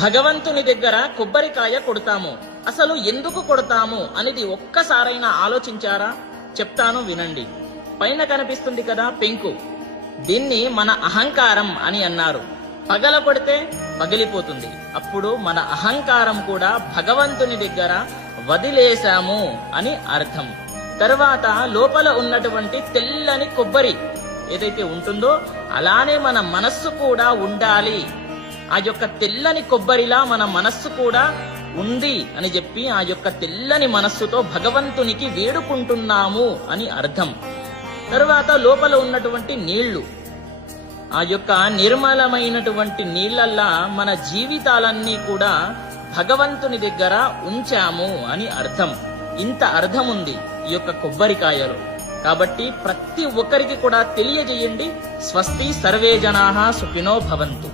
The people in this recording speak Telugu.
భగవంతుని దగ్గర కొబ్బరికాయ కొడతాము. అసలు ఎందుకు కొడతాము అనేది ఒక్కసారైనా ఆలోచించారా? చెప్తాను వినండి. పైన కనిపిస్తుంది కదా పెంకు, దీన్ని మన అహంకారం అని అన్నారు. పగల కొడితే పగిలిపోతుంది. అప్పుడు మన అహంకారం కూడా భగవంతుని దగ్గర వదిలేశాము అని అర్థం. తర్వాత లోపల ఉన్నటువంటి తెల్లని కొబ్బరి ఏదైతే ఉంటుందో అలానే మన మనస్సు కూడా ఉండాలి. ఆ యొక్క తెల్లని కొబ్బరిలా మన మనస్సు కూడా ఉంది అని చెప్పి ఆ యొక్క తెల్లని మనస్సుతో భగవంతునికి వేడుకుంటున్నాము అని అర్థం. తరువాత లోపల ఉన్నటువంటి నీళ్లు, ఆ యొక్క నిర్మలమైనటువంటి నీళ్లల్లా మన జీవితాలన్నీ కూడా భగవంతుని దగ్గర ఉంచాము అని అర్థం. ఇంత అర్థం ఉంది ఈ యొక్క కొబ్బరికాయలో. కాబట్టి ప్రతి ఒక్కరికి కూడా తెలియజేయండి. స్వస్తి సర్వే జనాః సుఖినో భవంతు.